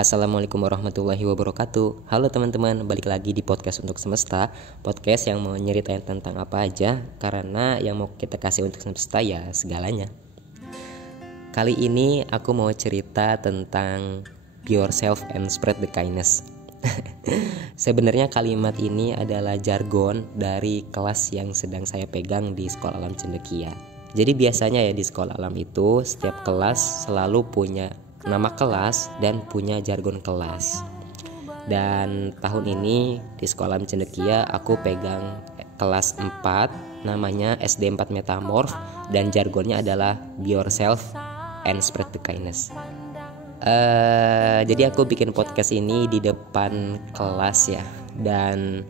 Assalamualaikum warahmatullahi wabarakatuh. Halo teman-teman, balik lagi di podcast untuk semesta. Podcast yang mau nyeritain tentang apa aja, karena yang mau kita kasih untuk semesta ya segalanya. Kali ini aku mau cerita tentang be yourself and spread the kindness. Sebenarnya kalimat ini adalah jargon dari kelas yang sedang saya pegang di Sekolah Alam Cendekia. Jadi biasanya ya di Sekolah Alam itu setiap kelas selalu punya nama kelas dan punya jargon kelas. Dan tahun ini di Sekolah Alam Cendekia aku pegang kelas 4, namanya SD 4 Metamorph, dan jargonnya adalah be yourself and spread the kindness. Jadi aku bikin podcast ini di depan kelas ya, dan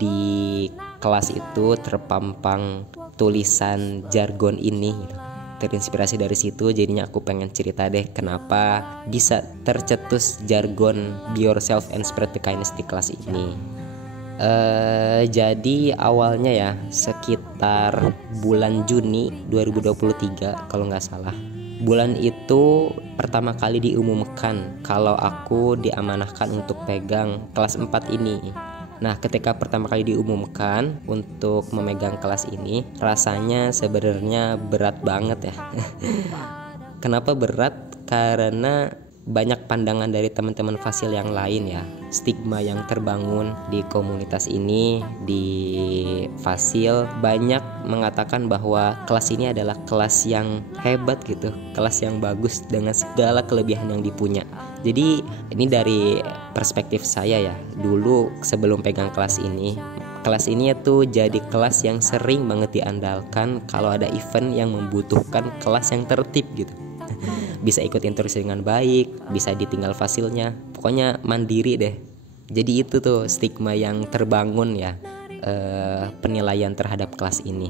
di kelas itu terpampang tulisan jargon ini. Terinspirasi dari situ, jadinya aku pengen cerita deh kenapa bisa tercetus jargon be yourself and spread the kindness di kelas ini. Jadi awalnya ya sekitar bulan Juni 2023 kalau nggak salah. Bulan itu pertama kali diumumkan kalau aku diamanahkan untuk pegang kelas 4 ini. Nah, ketika pertama kali diumumkan untuk memegang kelas ini, rasanya sebenarnya berat banget ya. Kenapa berat? Karena banyak pandangan dari teman-teman Fasil yang lain ya. Stigma yang terbangun di komunitas ini, di Fasil, banyak mengatakan bahwa kelas ini adalah kelas yang hebat gitu, kelas yang bagus dengan segala kelebihan yang dipunya. Jadi ini dari perspektif saya ya. Dulu sebelum pegang kelas ini tuh jadi kelas yang sering banget diandalkan kalau ada event yang membutuhkan kelas yang tertib gitu. Bisa ikut interaksi dengan baik, bisa ditinggal fasilnya, pokoknya mandiri deh. Jadi itu tuh stigma yang terbangun ya, penilaian terhadap kelas ini.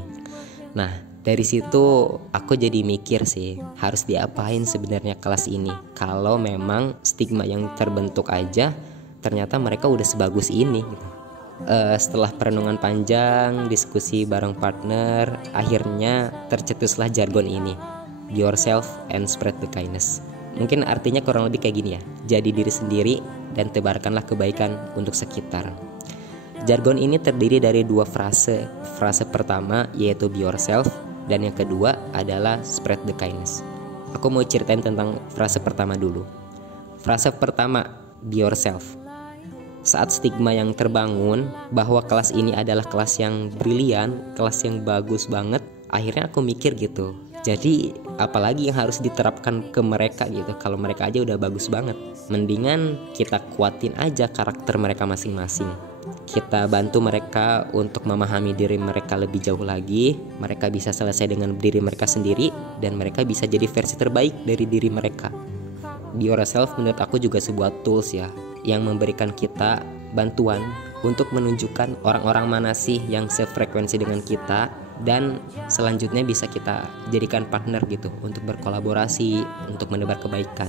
Nah, dari situ aku jadi mikir sih, harus diapain sebenarnya kelas ini kalau memang stigma yang terbentuk aja ternyata mereka udah sebagus ini gitu. Setelah perenungan panjang, diskusi bareng partner, akhirnya tercetuslah jargon ini, be yourself and spread the kindness. Mungkin artinya kurang lebih kayak gini ya, jadi diri sendiri dan tebarkanlah kebaikan untuk sekitar. Jargon ini terdiri dari 2 frase. Frase pertama yaitu be yourself, dan yang kedua adalah spread the kindness. Aku mau ceritain tentang frase pertama dulu. Frase pertama, be yourself. Saat stigma yang terbangun bahwa kelas ini adalah kelas yang brilian, kelas yang bagus banget, akhirnya aku mikir gitu, jadi apalagi yang harus diterapkan ke mereka gitu, kalau mereka aja udah bagus banget. Mendingan kita kuatin aja karakter mereka masing-masing. Kita bantu mereka untuk memahami diri mereka lebih jauh lagi. Mereka bisa selesai dengan diri mereka sendiri, dan mereka bisa jadi versi terbaik dari diri mereka. Be yourself menurut aku juga sebuah tools ya, yang memberikan kita bantuan untuk menunjukkan orang-orang mana sih yang sefrekuensi dengan kita, dan selanjutnya bisa kita jadikan partner gitu untuk berkolaborasi, untuk menebar kebaikan.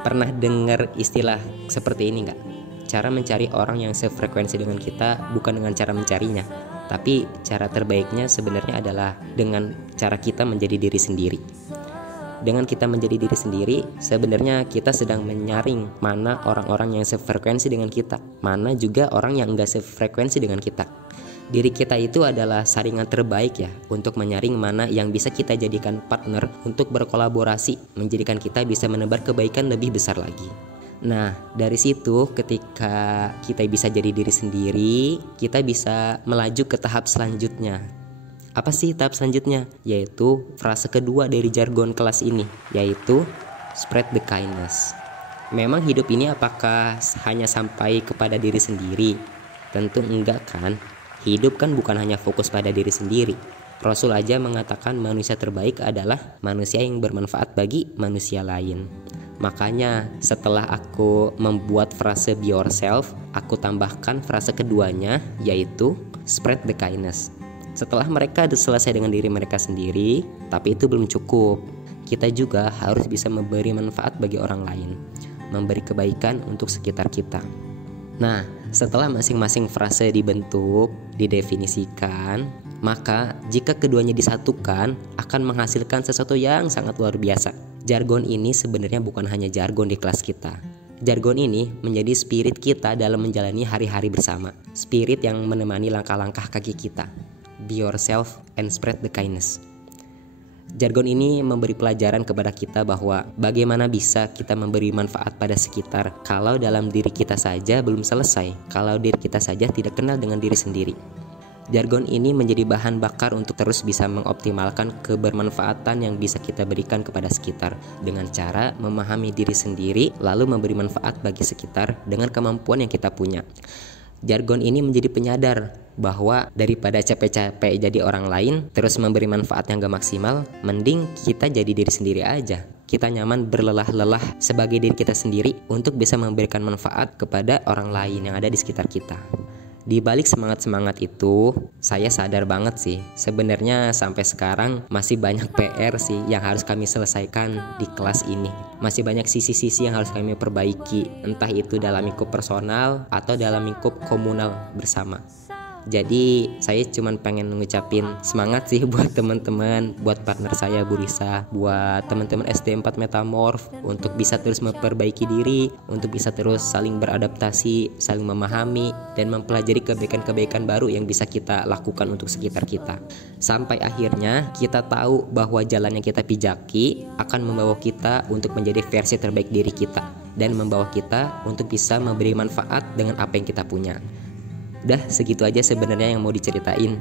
Pernah dengar istilah seperti ini nggak? Cara mencari orang yang sefrekuensi dengan kita bukan dengan cara mencarinya, tapi cara terbaiknya sebenarnya adalah dengan cara kita menjadi diri sendiri. Dengan kita menjadi diri sendiri, sebenarnya kita sedang menyaring mana orang-orang yang sefrekuensi dengan kita, mana juga orang yang enggak sefrekuensi dengan kita. Diri kita itu adalah saringan terbaik ya, untuk menyaring mana yang bisa kita jadikan partner untuk berkolaborasi, menjadikan kita bisa menebar kebaikan lebih besar lagi. Nah, dari situ ketika kita bisa jadi diri sendiri, kita bisa melaju ke tahap selanjutnya. Apa sih tahap selanjutnya? Yaitu frase kedua dari jargon kelas ini, yaitu spread the kindness. Memang hidup ini apakah hanya sampai kepada diri sendiri? Tentu enggak kan. Hidup kan bukan hanya fokus pada diri sendiri. Rasul aja mengatakan manusia terbaik adalah manusia yang bermanfaat bagi manusia lain. Makanya setelah aku membuat frase be yourself, aku tambahkan frase keduanya, yaitu spread the kindness. Setelah mereka selesai dengan diri mereka sendiri, tapi itu belum cukup. Kita juga harus bisa memberi manfaat bagi orang lain, memberi kebaikan untuk sekitar kita. Nah, setelah masing-masing frase dibentuk, didefinisikan, maka jika keduanya disatukan akan menghasilkan sesuatu yang sangat luar biasa. Jargon ini sebenarnya bukan hanya jargon di kelas kita. Jargon ini menjadi spirit kita dalam menjalani hari-hari bersama. Spirit yang menemani langkah-langkah kaki kita. Be yourself and spread the kindness. Jargon ini memberi pelajaran kepada kita bahwa bagaimana bisa kita memberi manfaat pada sekitar kalau dalam diri kita saja belum selesai, kalau diri kita saja tidak kenal dengan diri sendiri. Jargon ini menjadi bahan bakar untuk terus bisa mengoptimalkan kebermanfaatan yang bisa kita berikan kepada sekitar dengan cara memahami diri sendiri lalu memberi manfaat bagi sekitar dengan kemampuan yang kita punya. Jargon ini menjadi penyadar bahwa daripada capek-capek jadi orang lain terus memberi manfaat yang gak maksimal, mending kita jadi diri sendiri aja. Kita nyaman berlelah-lelah sebagai diri kita sendiri untuk bisa memberikan manfaat kepada orang lain yang ada di sekitar kita. Di balik semangat-semangat itu, saya sadar banget sih, sebenarnya sampai sekarang masih banyak PR sih yang harus kami selesaikan di kelas ini. Masih banyak sisi-sisi yang harus kami perbaiki, entah itu dalam lingkup personal atau dalam lingkup komunal bersama. Jadi saya cuma pengen ngucapin semangat sih buat teman-teman, buat partner saya Bu Risa, buat teman-teman SD 4 Metamorf untuk bisa terus memperbaiki diri, untuk bisa terus saling beradaptasi, saling memahami dan mempelajari kebaikan-kebaikan baru yang bisa kita lakukan untuk sekitar kita. Sampai akhirnya kita tahu bahwa jalan yang kita pijaki akan membawa kita untuk menjadi versi terbaik diri kita dan membawa kita untuk bisa memberi manfaat dengan apa yang kita punya. Udah segitu aja sebenarnya yang mau diceritain.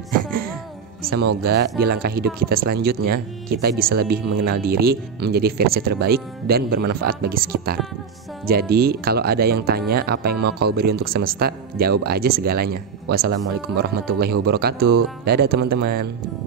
Semoga di langkah hidup kita selanjutnya kita bisa lebih mengenal diri, menjadi versi terbaik dan bermanfaat bagi sekitar. Jadi kalau ada yang tanya apa yang mau kau beri untuk semesta, jawab aja segalanya. Wassalamualaikum warahmatullahi wabarakatuh. Dadah teman-teman.